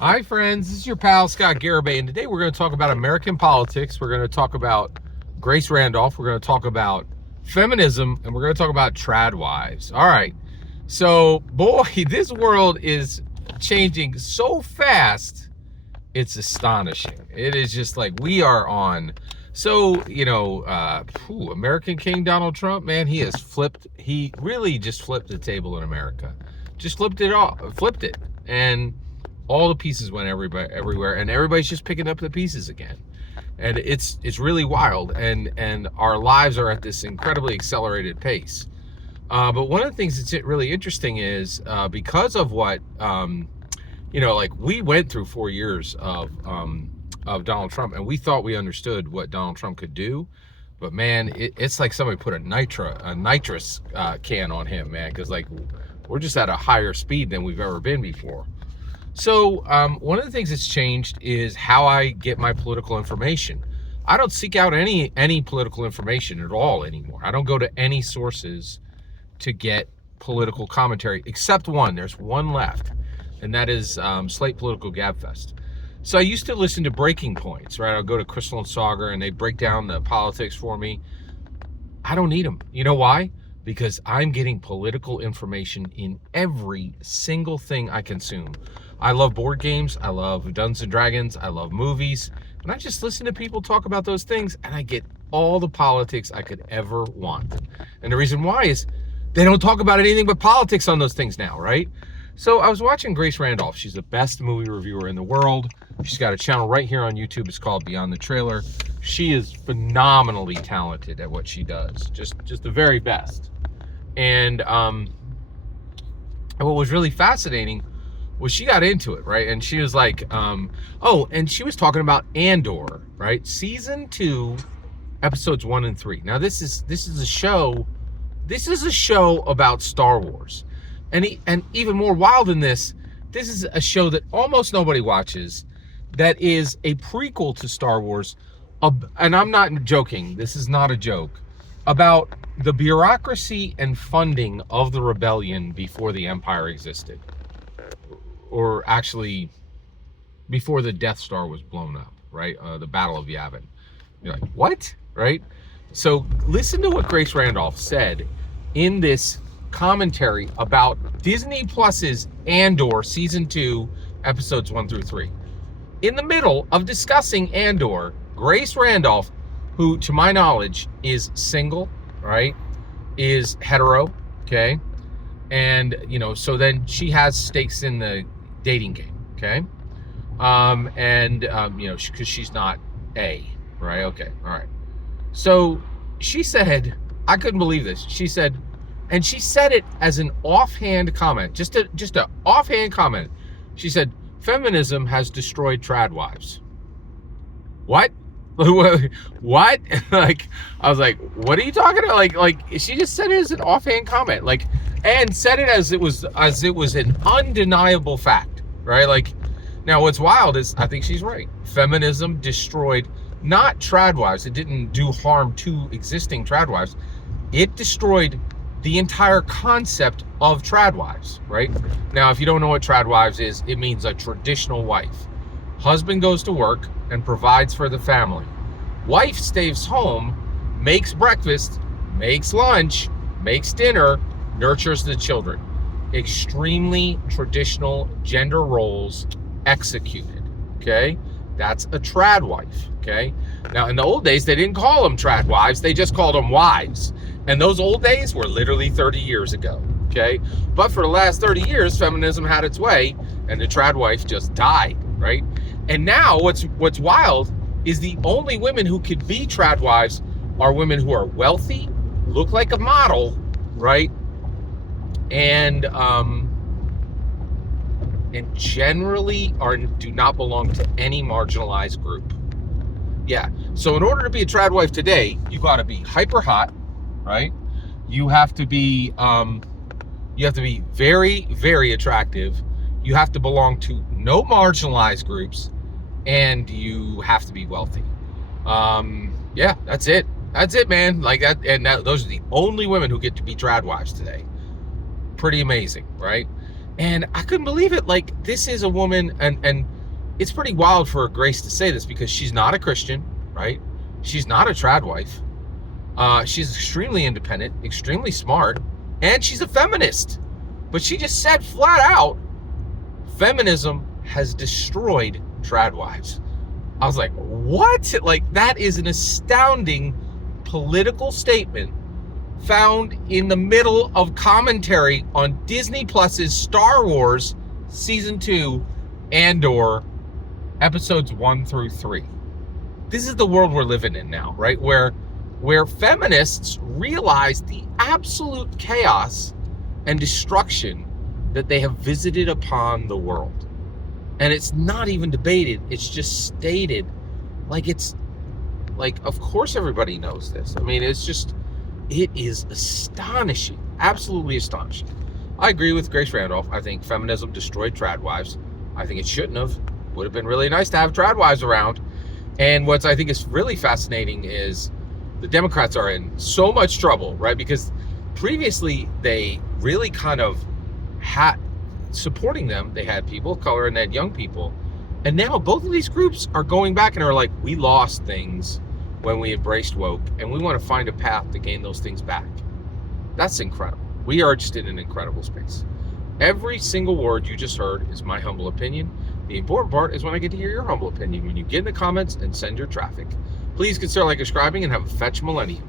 Hi, friends. This is your pal, Scott Garibay, and today we're going to talk about American politics. We're going to talk about Grace Randolph. We're going to talk about feminism, and we're going to talk about trad wives. All right. So, boy, this world is changing so fast. It's astonishing. It is just like we are on. So, American King Donald Trump, man, he has flipped. He really just flipped the table in America. Just flipped it off, flipped it. And all the pieces went everywhere, and everybody's just picking up the pieces again. And it's really wild, and our lives are at this incredibly accelerated pace. But one of the things that's really interesting is because of what like we went through 4 years of Donald Trump, and we thought we understood what Donald Trump could do. But man, it's like somebody put a nitrous can on him, man, because like we're just at a higher speed than we've ever been before. So one of the things that's changed is how I get my political information. I don't seek out any political information at all anymore. I don't go to any sources to get political commentary, except one. There's one left, and that is Slate Political Gabfest. So I used to listen to Breaking Points, right? I'll go to Crystal and Sauger, and they break down the politics for me. I don't need them. You know why? Because I'm getting political information in every single thing I consume. I love board games. I love Dungeons and Dragons. I love movies. And I just listen to people talk about those things, and I get all the politics I could ever want. And the reason why is they don't talk about anything but politics on those things now, right? So I was watching Grace Randolph. She's the best movie reviewer in the world. She's got a channel right here on YouTube. It's called Beyond the Trailer. She is phenomenally talented at what she does. Just the very best. And what was really fascinating was she got into it, right? And she was like, and she was talking about Andor, right? Season 2, episodes 1 and 3. Now this is a show. This is a show about Star Wars. And even more wild than this is a show that almost nobody watches that is a prequel to Star Wars. And I'm not joking. This is not a joke. About the bureaucracy and funding of the rebellion before the Empire existed. Or actually, before the Death Star was blown up, right? The Battle of Yavin. You're like, what? Right? So listen to what Grace Randolph said in this commentary about Disney Plus's Andor Season 2, episodes 1 through 3. In the middle of discussing Andor, Grace Randolph, who to my knowledge is single, right, is hetero, okay, and so then she has stakes in the dating game, okay, because she's not a, right, okay, all right. So she said, I couldn't believe this. She said, and she said it as an offhand comment, just a offhand comment. She said, feminism has destroyed trad wives. What? What? Like, I was like, what are you talking about? Like she just said it as an offhand comment, like, and said it as it was an undeniable fact, right? Like, now what's wild is I think she's right. Feminism destroyed not trad wives. It didn't do harm to existing trad wives. It destroyed the entire concept of trad wives, right? Now, if you don't know what trad wives is, it means a traditional wife. Husband goes to work and provides for the family. Wife stays home, makes breakfast, makes lunch, makes dinner, nurtures the children. Extremely traditional gender roles executed, okay? That's a trad wife, okay? Now, in the old days, they didn't call them trad wives. They just called them wives. And those old days were literally 30 years ago, okay? But for the last 30 years, feminism had its way, and the trad wife just died, right? And now what's wild is the only women who could be trad wives are women who are wealthy, look like a model, right? And generally do not belong to any marginalized group. Yeah. So in order to be a trad wife today, you got to be hyper hot, right? You have to be very, very attractive. You have to belong to no marginalized groups, and you have to be wealthy. Yeah, that's it. That's it, man. Like that, those are the only women who get to be trad wives today. Pretty amazing, right? And I couldn't believe it. Like, this is a woman, and it's pretty wild for Grace to say this because she's not a Christian, right? She's not a trad wife. She's extremely independent, extremely smart, and she's a feminist. But she just said flat out, feminism has destroyed trad wives. I was like, what? Like, that is an astounding political statement found in the middle of commentary on Disney Plus's Star Wars Season 2 Andor episodes 1 through 3. This is the world we're living in now, right? Where feminists realize the absolute chaos and destruction that they have visited upon the world. And it's not even debated, it's just stated. Of course everybody knows this. I mean, it is astonishing, absolutely astonishing. I agree with Grace Randolph. I think feminism destroyed trad wives. I think it shouldn't have. Would have been really nice to have trad wives around. And what I think is really fascinating is the Democrats are in so much trouble, right? Because previously they really kind of had, supporting them, they had people of color and they had young people. And now both of these groups are going back and are like, we lost things when we embraced woke, and we want to find a path to gain those things back. That's incredible. We are just in an incredible space. Every single word you just heard is my humble opinion. The important part is when I get to hear your humble opinion, when you get in the comments and send your traffic. Please consider like, subscribing, and have a fetch millennium.